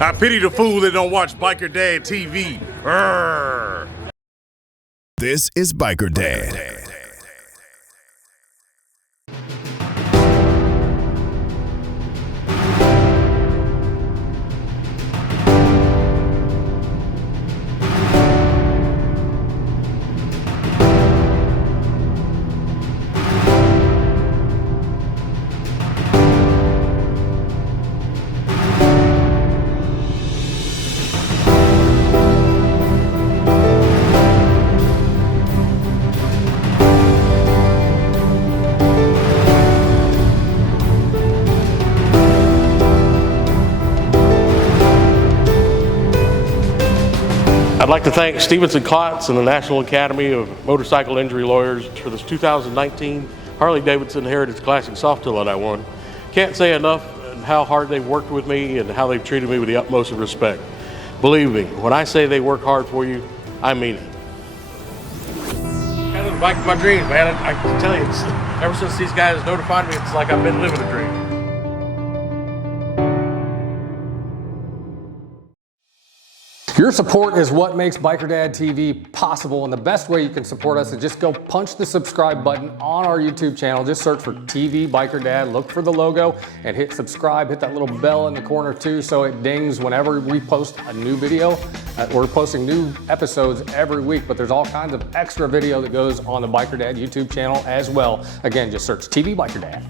I pity the fool that don't watch Biker Dad TV. Urgh. This is Biker Dad. I'd like to thank Stephenson-Klotz and the National Academy of Motorcycle Injury Lawyers for this 2019 Harley-Davidson Heritage Classic Softail that I won. Can't say enough how hard they've worked with me and how they've treated me with the utmost of respect. Believe me, when I say they work hard for you, I mean it. Kind of the bike of my dreams, man. I can tell you, ever since these guys notified me, it's like I've been living a dream. Your support is what makes Biker Dad TV possible, and the best way you can support us is just go punch the subscribe button on our YouTube channel. Just search for TV Biker Dad, look for the logo, and hit subscribe. Hit that little bell in the corner too so it dings whenever we post a new video. We're posting new episodes every week, but there's all kinds of extra video that goes on the Biker Dad YouTube channel as well. Again, just search TV Biker Dad.